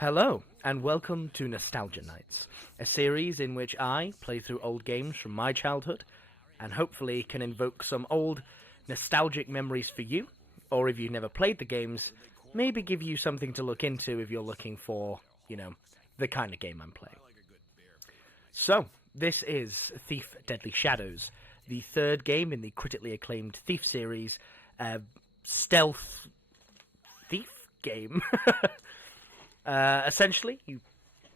Hello, and welcome to Nostalgia Nights, a series in which I play through old games from my childhood, and hopefully can invoke some old nostalgic memories for you, or if you've never played the games, maybe give you something to look into if you're looking for, the kind of game I'm playing. So, this is Thief Deadly Shadows, the third game in the critically acclaimed Thief series, stealth thief game. Essentially, you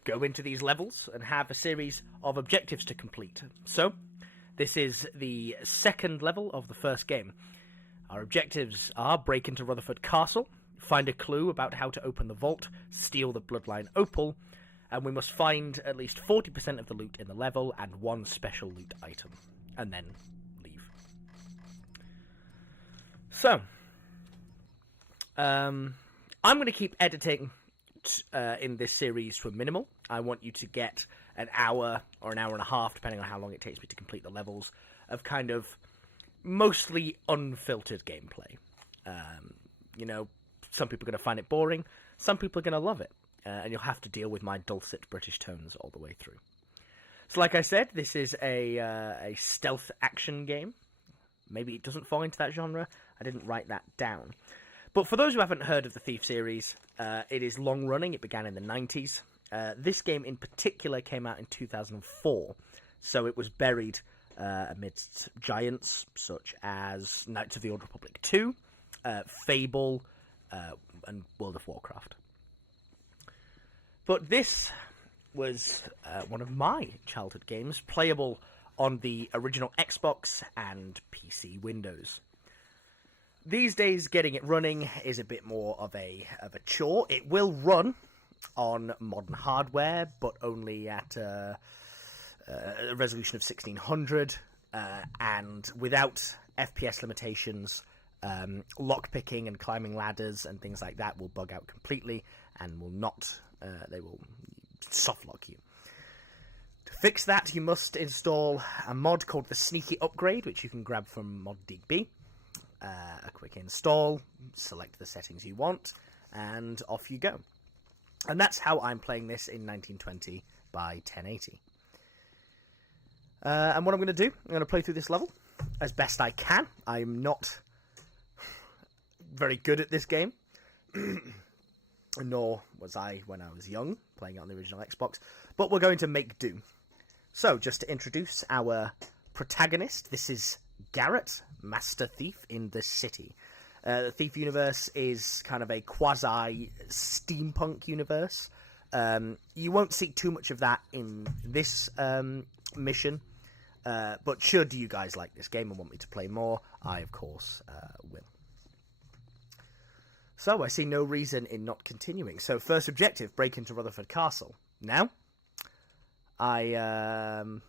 go into these levels and have a series of objectives to complete. So, this is the second level of the first game. Our objectives are break into Rutherford Castle, find a clue about how to open the vault, steal the bloodline opal, and we must find at least 40% of the loot in the level and one special loot item, and then leave. So, I'm going to keep editing in this series for minimal. I want you to get an hour or an hour and a half, depending on how long it takes me to complete the levels, of kind of mostly unfiltered gameplay. Some people are going to find it boring, some people are going to love it, and you'll have to deal with my dulcet British tones all the way through. So like I said, this is a stealth action game. Maybe it doesn't fall into that genre. I didn't write that down. But for those who haven't heard of the Thief series, it is long-running. It began in the 90s. This game in particular came out in 2004, so it was buried amidst giants such as Knights of the Old Republic 2, Fable, and World of Warcraft. But this was one of my childhood games, playable on the original Xbox and PC Windows. These days, getting it running is a bit more of a chore. It will run on modern hardware, but only at a resolution of 1600, and without FPS limitations. Lockpicking and climbing ladders and things like that will bug out completely and will not. They will softlock you. To fix that, you must install a mod called the Sneaky Upgrade, which you can grab from ModDB. A quick install, select the settings you want, and off you go. And that's how I'm playing this in 1920 by 1080. And what I'm going to do, I'm going to play through this level as best I can. I'm not very good at this game, nor was I when I was young, playing it on the original Xbox, but we're going to make do. So, just to introduce our protagonist, this is Garrett, Master Thief in the city. The Thief universe is kind of a quasi-steampunk universe. You won't see too much of that in this mission, but should you guys like this game and want me to play more, I, of course, will. So, I see no reason in not continuing. So, first objective, break into Rutherford Castle. Now, I've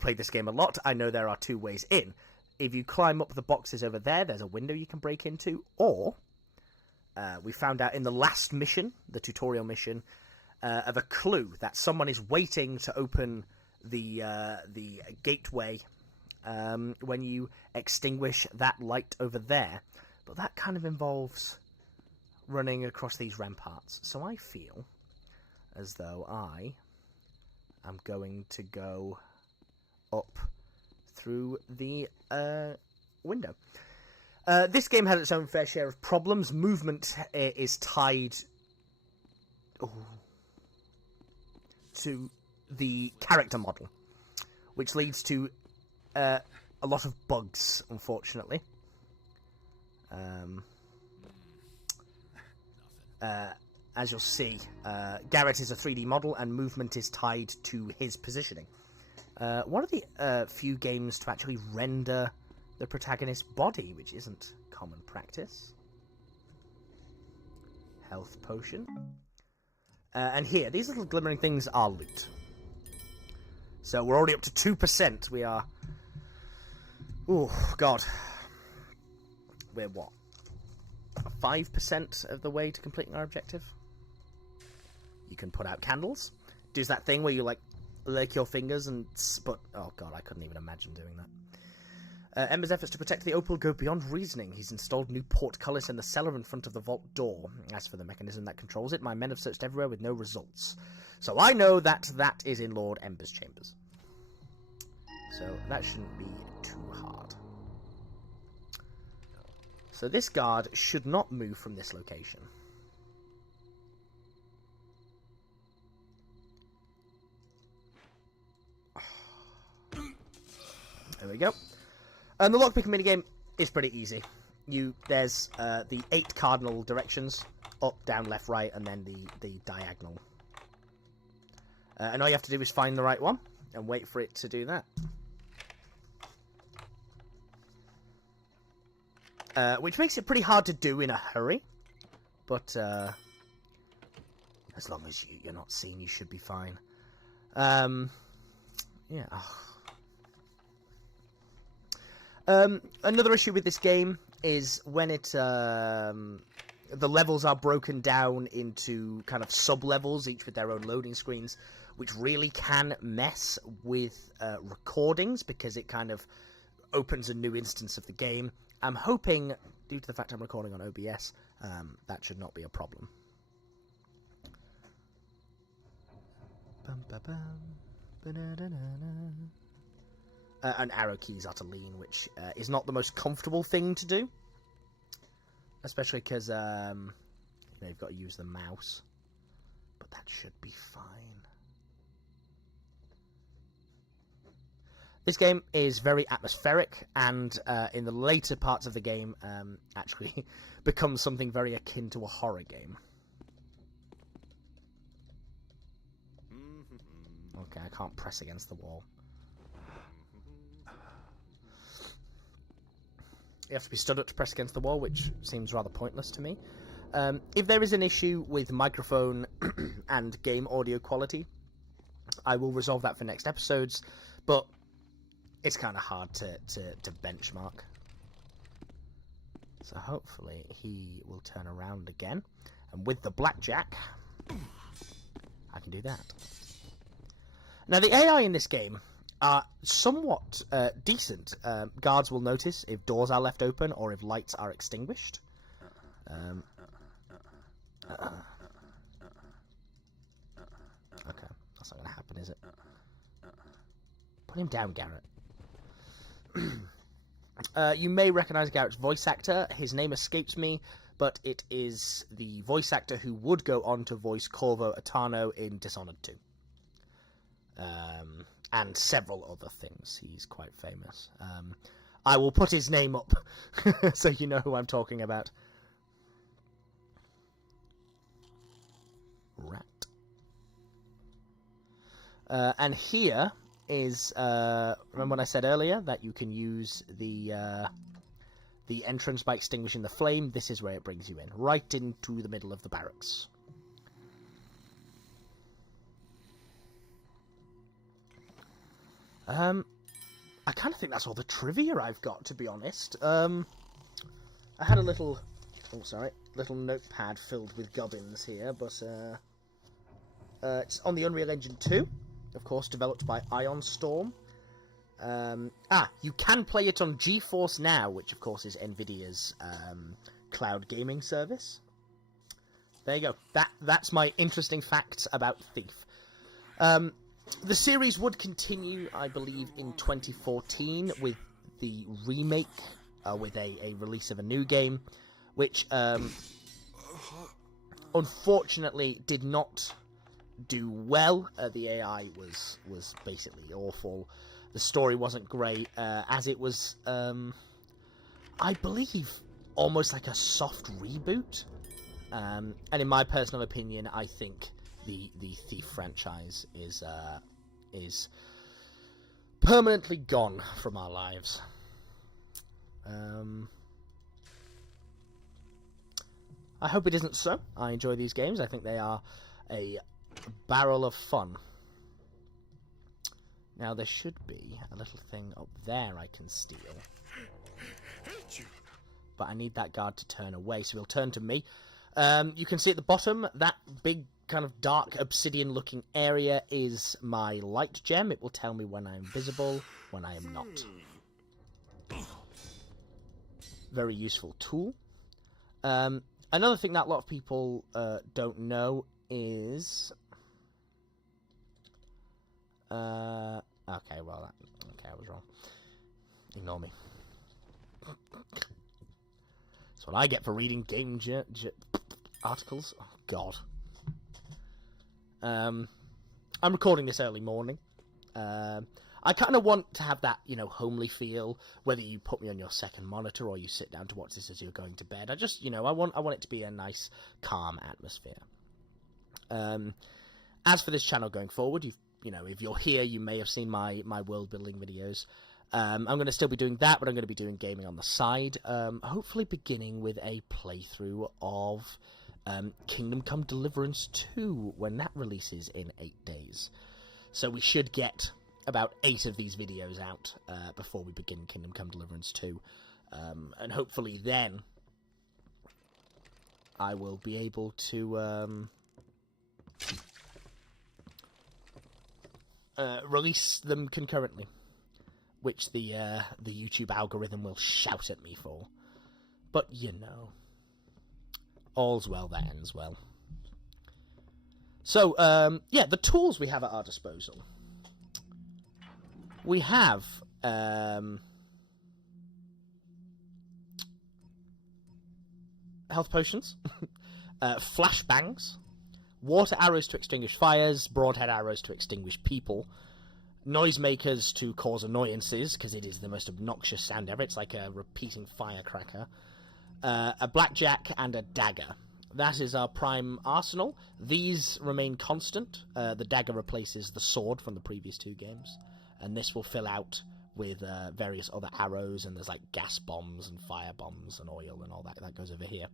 played this game a lot. I know there are two ways in. If you climb up the boxes over there, there's a window you can break into, or we found out in the last mission, the tutorial mission, of a clue that someone is waiting to open the gateway when you extinguish that light over there. But that kind of involves running across these ramparts. So I feel as though I am going to go up through the window. This game has its own fair share of problems. Movement is tied to the character model, which leads to a lot of bugs, unfortunately. As you'll see, Garrett is a 3D model and movement is tied to his positioning. One of the few games to actually render the protagonist's body, which isn't common practice. Health potion. And here, these little glimmering things are loot. So we're already up to 2%. We are... Oh, God. We're what? 5% of the way to completing our objective? You can put out candles. Does that thing where you, like, lick your fingers and... But, oh, God, I couldn't even imagine doing that. Ember's efforts to protect the opal go beyond reasoning. He's installed new portcullis in the cellar in front of the vault door. As for the mechanism that controls it, my men have searched everywhere with no results. So I know that that is in Lord Ember's chambers. So that shouldn't be too hard. So this guard should not move from this location. There we go. And the lockpicking minigame is pretty easy. There's the 8 cardinal directions: up, down, left, right, and then the diagonal. And all you have to do is find the right one and wait for it to do that. Which makes it pretty hard to do in a hurry. But as long as you're not seen, you should be fine. Yeah. Another issue with this game is when the levels are broken down into kind of sub-levels, each with their own loading screens, which really can mess with recordings because it kind of opens a new instance of the game. I'm hoping, due to the fact I'm recording on OBS, that should not be a problem. And arrow keys are to lean, which is not the most comfortable thing to do, especially because you've got to use the mouse, but that should be fine. This game is very atmospheric, and in the later parts of the game actually becomes something very akin to a horror game. Okay, I can't press against the wall. You have to be stood up to press against the wall, which seems rather pointless to me. If there is an issue with microphone and game audio quality, I will resolve that for next episodes, but it's kind of hard to benchmark. So hopefully he will turn around again, and with the blackjack, I can do that. Now, the AI in this game are somewhat decent. Guards will notice if doors are left open or if lights are extinguished. Okay, that's not going to happen, is it? Put him down, Garrett. You may recognize Garrett's voice actor. His name escapes me, but it is the voice actor who would go on to voice Corvo Atano in Dishonored 2. And several other things. He's quite famous. I will put his name up so you know who I'm talking about. Rat. And here is remember what I said earlier that you can use the entrance by extinguishing the flame. This is where it brings you in, right into the middle of the barracks. I kind of think that's all the trivia I've got, to be honest. I had a little notepad filled with gubbins here, but it's on the Unreal Engine 2, of course, developed by Ion Storm. You can play it on GeForce Now, which of course is Nvidia's cloud gaming service. There you go. That's my interesting facts about Thief. The series would continue, I believe, in 2014 with the remake, with a release of a new game, which unfortunately did not do well. The AI was basically awful. The story wasn't great, as it was, I believe, almost like a soft reboot. And in my personal opinion, I think the Thief franchise is permanently gone from our lives. I hope it isn't so. I enjoy these games. I think they are a barrel of fun. Now there should be a little thing up there I can steal. But I need that guard to turn away, so he'll turn to me. You can see at the bottom, that big kind of dark obsidian looking area is my light gem. It will tell me when I am visible, when I am not. very useful tool. Another thing that a lot of people don't know is... okay, well, okay, I was wrong. Ignore me. That's what I get for reading game articles. Oh, God. I'm recording this early morning. I kind of want to have that, homely feel, whether you put me on your second monitor or you sit down to watch this as you're going to bed. I just, I want it to be a nice, calm atmosphere. As for this channel going forward, if you're here, you may have seen my world building videos. I'm going to still be doing that, but I'm going to be doing gaming on the side. Hopefully beginning with a playthrough of Kingdom Come Deliverance 2 when that releases in 8 days. So we should get about 8 of these videos out before we begin Kingdom Come Deliverance 2. And hopefully then I will be able to release them concurrently, which the YouTube algorithm will shout at me for. But, all's well that ends well. So, yeah, the tools we have at our disposal. We have health potions, flashbangs, water arrows to extinguish fires, broadhead arrows to extinguish people, noisemakers to cause annoyances, because it is the most obnoxious sound ever. It's like a repeating firecracker, a blackjack, and a dagger. That is our prime arsenal. These remain constant. The dagger replaces the sword from the previous 2 games, and this will fill out with various other arrows, and there's like gas bombs and fire bombs and oil and all that. That goes over here.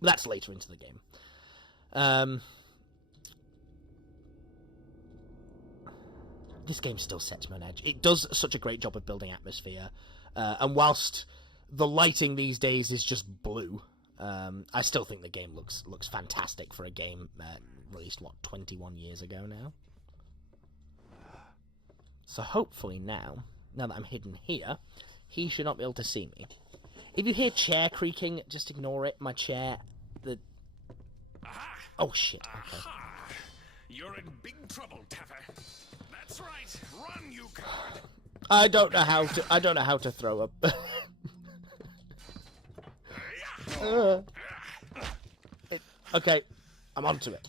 But that's later into the game. This game still sets me on edge. It does such a great job of building atmosphere, and whilst the lighting these days is just blue, I still think the game looks fantastic for a game released, 21 years ago now. So hopefully now that I'm hidden here, he should not be able to see me. If you hear chair creaking, just ignore it. My chair, oh shit. Okay. You're in big trouble, Taffer. That's right. Run, you coward. I don't know how to throw up. Okay, I'm onto it.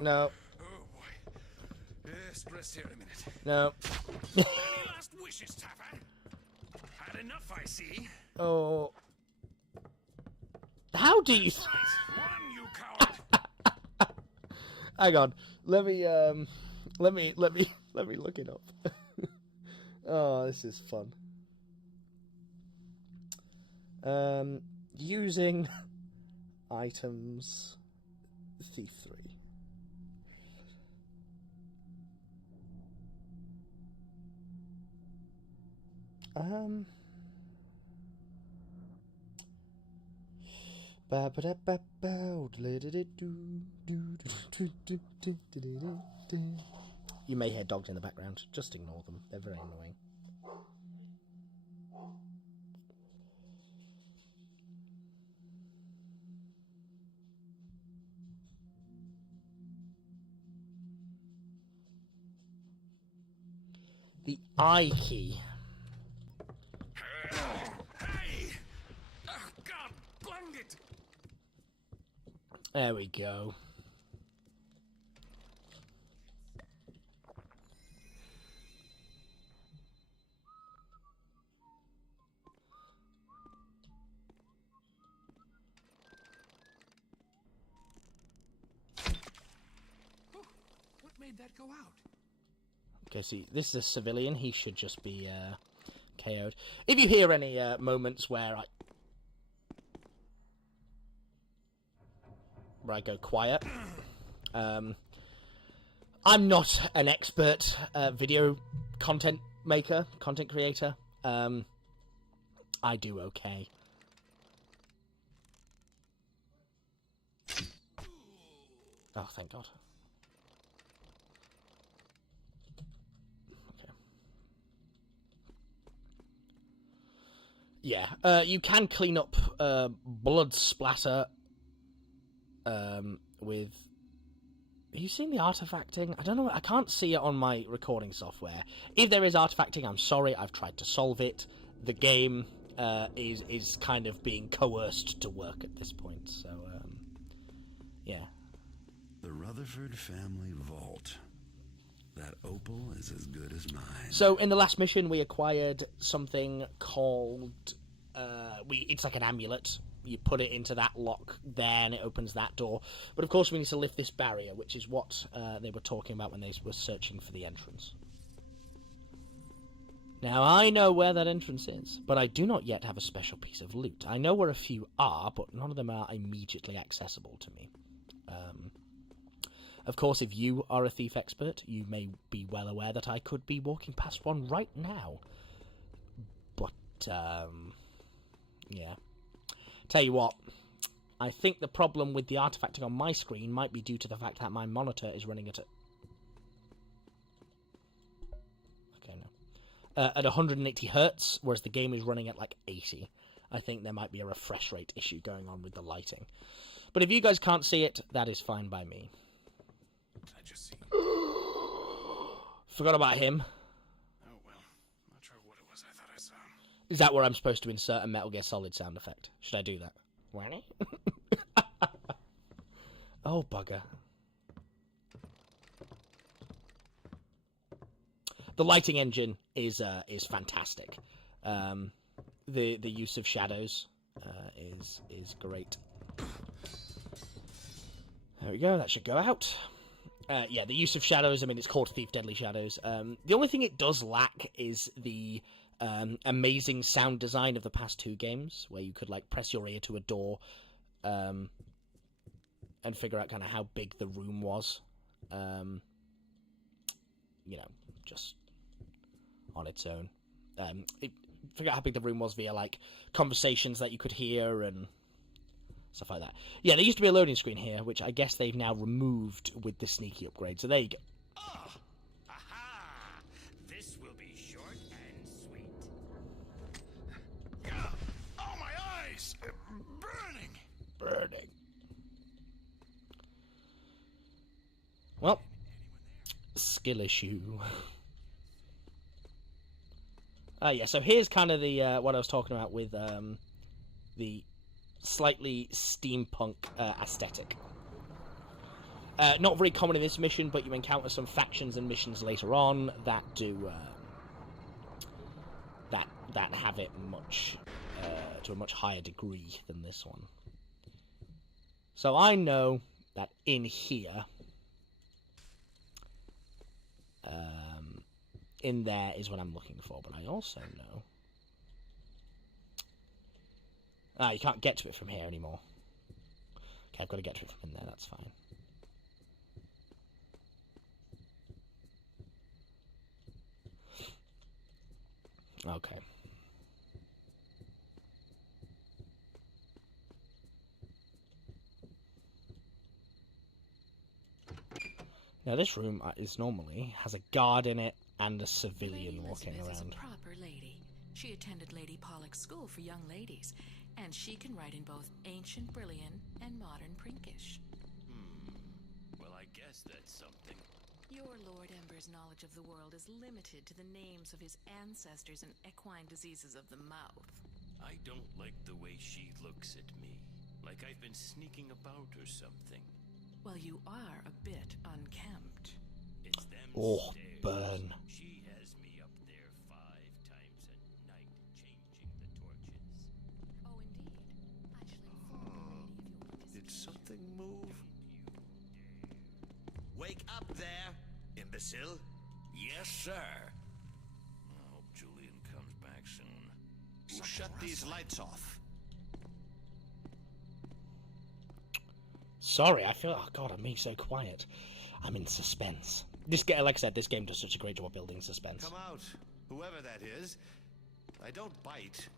No. Oh boy. Just rest here a minute. No. Any last wishes, Taffer? Had enough, I see. Oh. How do you? That's right. Run, you coward. Hang on. Let me look it up. Oh, this is fun. Using items Thief 3. You may hear dogs in the background. Just ignore them. They're very annoying. The I key. Hey! Oh, God, bung it! There we go. What made that go out? Okay, see, this is a civilian. He should just be KO'd. If you hear any moments where I go quiet, I'm not an expert video content creator. I do okay. Oh, thank God. Yeah, you can clean up blood splatter with... Are you seeing the artifacting? I don't know. I can't see it on my recording software. If there is artifacting, I'm sorry. I've tried to solve it. The game is kind of being coerced to work at this point. So, yeah. The Rutherford family vault. That opal is as good as mine. So, in the last mission, we acquired something called... it's like an amulet. You put it into that lock there and it opens that door. But of course we need to lift this barrier, which is what they were talking about when they were searching for the entrance. Now I know where that entrance is, but I do not yet have a special piece of loot. I know where a few are, but none of them are immediately accessible to me. Of course, if you are a thief expert, you may be well aware that I could be walking past one right now. But, yeah. Tell you what, I think the problem with the artifacting on my screen might be due to the fact that my monitor is running at at 180 hertz, whereas the game is running at like 80. I think there might be a refresh rate issue going on with the lighting. But if you guys can't see it, that is fine by me. I just see. Forgot about him. Oh well, not sure what it was I thought I saw. Is that where I'm supposed to insert a Metal Gear Solid sound effect? Should I do that? Oh, bugger. The lighting engine is fantastic. The use of shadows is great. There we go. That should go out. Yeah, the use of shadows. I mean, it's called Thief Deadly Shadows. The only thing it does lack is the amazing sound design of the past two games, where you could like press your ear to a door and figure out kind of how big the room was. You know, just on its own. Figure out how big the room was via like conversations that you could hear and stuff like that. Yeah, there used to be a loading screen here, which I guess they've now removed with the sneaky upgrade. So there you go. Oh, aha! This will be short and sweet. Oh, my eyes! Burning! Burning. Well, skill issue. Yeah, so here's kind of the what I was talking about with the slightly steampunk aesthetic. Not very common in this mission, but you encounter some factions and missions later on that do that have it much to a much higher degree than this one. So I know that in here, in there is what I'm looking for, but I also know... you can't get to it from here anymore. Okay, I've got to get to it from in there, that's fine. Okay. Now this room is normally has a guard in it and a civilian walking around. Is a proper lady. She attended Lady Pollock's school for young ladies, and she can write in both ancient Brillian and modern Prinkish. Well, I guess that's something. Your Lord Ember's knowledge of the world is limited to the names of his ancestors and equine diseases of the mouth. I don't like the way she looks at me. Like I've been sneaking about or something. Well, you are a bit unkempt. It's them stairs. Burn. She has me up there 5 times a night changing the torches. Oh, indeed. Actually, Did something move? Wake up there, imbecile. Yes, sir. I hope Julian comes back soon. You shut these lights off. Sorry, I feel... Oh, God, I'm being so quiet. I'm in suspense. Like I said, this game does such a great job building suspense. Come out, whoever that is. I don't bite.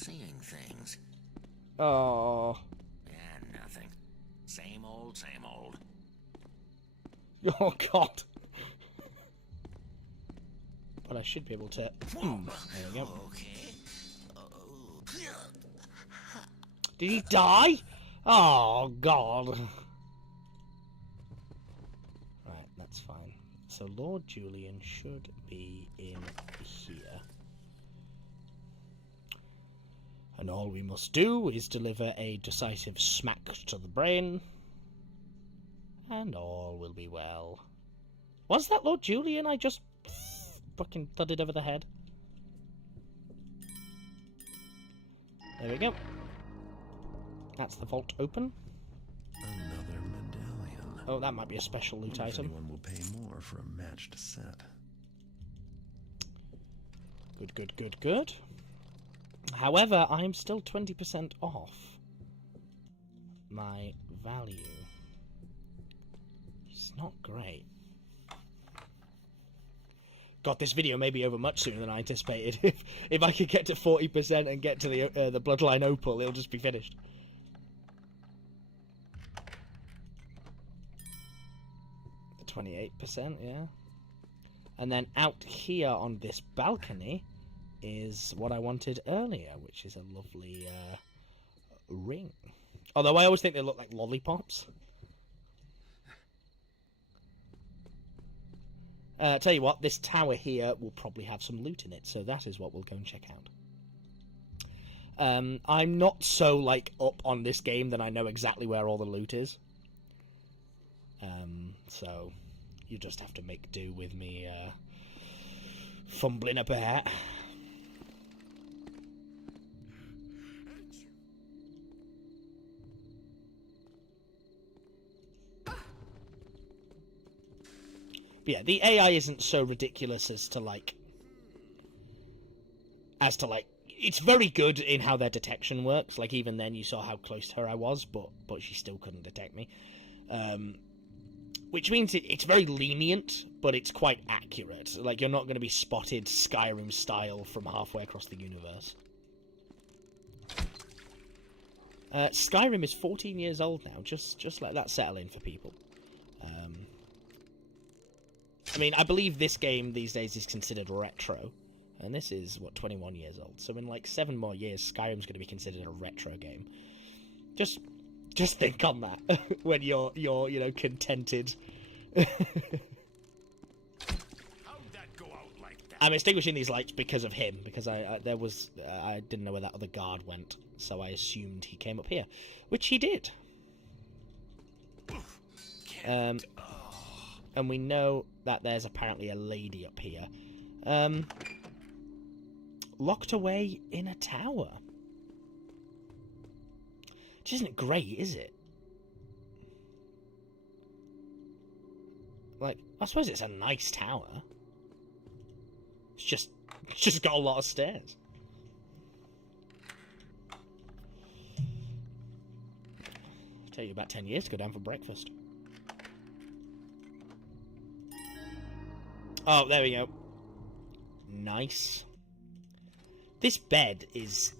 seeing things. Oh. Yeah, nothing. Same old, same old. Oh, God. But I should be able to... there we go. Okay. Did he die? Oh, God. Right, that's fine. So Lord Julian should be in here. And all we must do is deliver a decisive smack to the brain, and all will be well. Was that Lord Julian I just fucking thudded over the head? There we go. That's the vault open. Another medallion. Oh, that might be a special loot If item. anyone will pay more for a matched set. Good, good, good, good. However, I am still 20% off my value. It's not great. God, this video may be over much sooner than I anticipated. If I could get to 40% and get to the Bloodline Opal, it'll just be finished. The 28%, yeah. And then out here on this balcony is what I wanted earlier, which is a lovely ring. Although I always think they look like lollipops. Tell you what, this tower here will probably have some loot in it, so that is what we'll go and check out. I'm not so, like, up on this game that I know exactly where all the loot is. So you just have to make do with me fumbling a bit. But yeah, the AI isn't so ridiculous as to like, it's very good in how their detection works. Like, even then you saw how close to her I was, but she still couldn't detect me. Which means it's very lenient, but it's quite accurate. Like, you're not going to be spotted Skyrim style from halfway across the universe. Skyrim is 14 years old now. Just let that settle in for people. I mean, I believe this game these days is considered retro, and this is, what, 21 years old. So in, like, 7 more years, Skyrim's going to be considered a retro game. Just think on that when you're you know, contented. How'd that go out like that? I'm extinguishing these lights because of him, because I didn't know where that other guard went, so I assumed he came up here, which he did. And we know that there's apparently a lady up here. Locked away in a tower. Which isn't great, is it? Like, I suppose it's a nice tower. It's just got a lot of stairs. It'll take you about 10 years to go down for breakfast. Oh, there we go. Nice. This bed is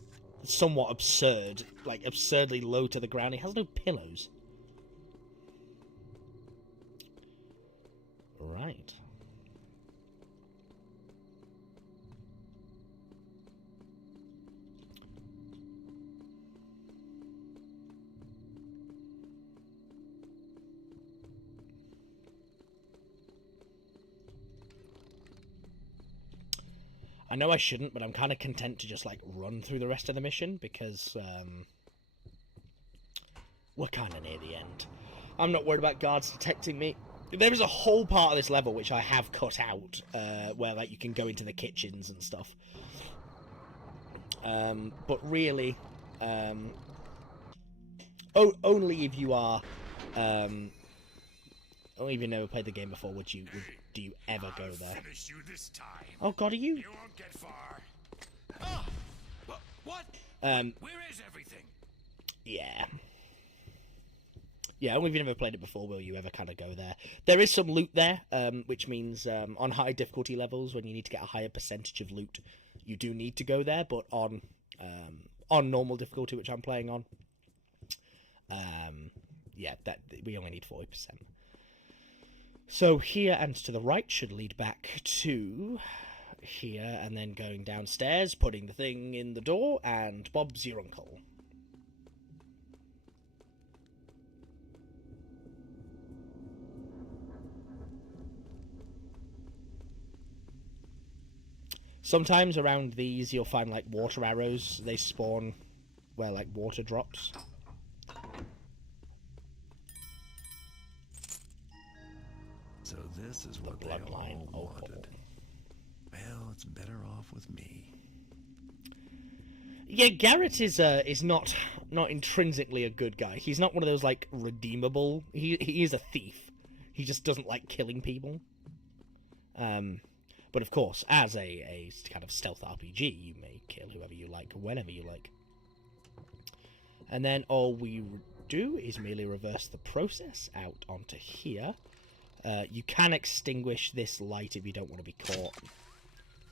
somewhat absurd. Like, absurdly low to the ground. It has no pillows. Right. I know I shouldn't, but I'm kind of content to just, like, run through the rest of the mission, because, we're kind of near the end. I'm not worried about guards detecting me. There is a whole part of this level which I have cut out, where, like, you can go into the kitchens and stuff. But really, only if you are, only if you've never played the game before do you ever go there. Finish you this time. Oh God, are you? You won't get far. Ah! What? Where is everything? Yeah. Yeah, only if you've never played it before will you ever kind of go there. There is some loot there, which means on high difficulty levels, when you need to get a higher percentage of loot, you do need to go there, but on on normal difficulty, which I'm playing on. Yeah, that we only need 40%. So here and to the right should lead back to here, and then going downstairs, putting the thing in the door, and Bob's your uncle. Sometimes around these you'll find like water arrows. They spawn where like water drops. So this is what they bloodline all opal. wanted. Well, it's better off with me. Yeah, Garrett is not intrinsically a good guy. He's not one of those like redeemable. He is a thief. He just doesn't like killing people. But of course, as a kind of stealth RPG, you may kill whoever you like, whenever you like. And then all we do is merely reverse the process out onto here. You can extinguish this light if you don't want to be caught,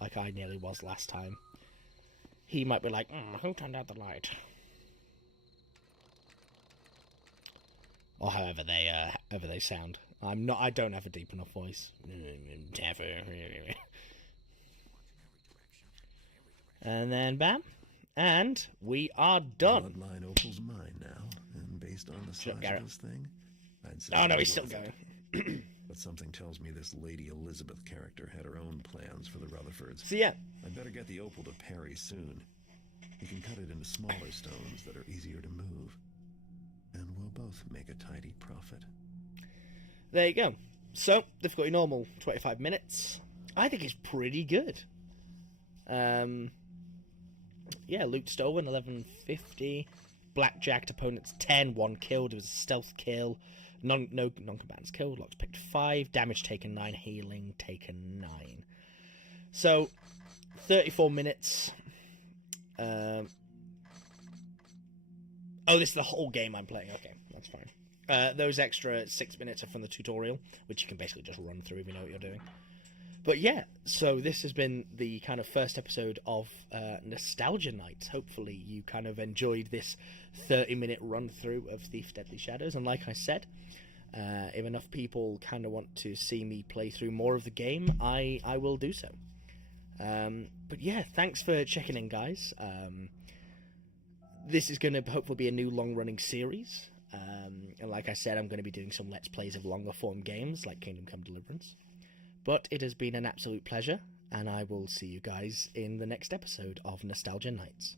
like I nearly was last time. He might be like, who turned out the light? Or however they sound. I don't have a deep enough voice. And then bam. And we are done. Bloodline opal's mine now, and based on the size Garrett. of this thing, I'd say Oh no, it's he's still worth it. going. But something tells me this Lady Elizabeth character had her own plans for the Rutherfords. So yeah, I'd better get the opal to Perry soon. He can cut it into smaller stones that are easier to move. And we'll both make a tidy profit. there you go. So, difficulty normal, 25 minutes. I think it's pretty good. Yeah, loot stolen, 1150. Blackjacked opponents 10, 1 killed. It was a stealth kill. No non-combatants killed. Locks picked 5. Damage taken 9. Healing taken 9. So, 34 minutes. Oh, this is the whole game I'm playing. Okay, that's fine. Those extra 6 minutes are from the tutorial, which you can basically just run through if you know what you're doing. But yeah, so this has been the kind of first episode of Nostalgia Nights. Hopefully you kind of enjoyed this 30-minute run-through of Thief Deadly Shadows. And like I said, if enough people kind of want to see me play through more of the game, I will do so. But yeah, thanks for checking in, guys. This is going to hopefully be a new long-running series. And like I said, I'm going to be doing some Let's Plays of longer-form games like Kingdom Come Deliverance. But it has been an absolute pleasure, and I will see you guys in the next episode of Nostalgia Nights.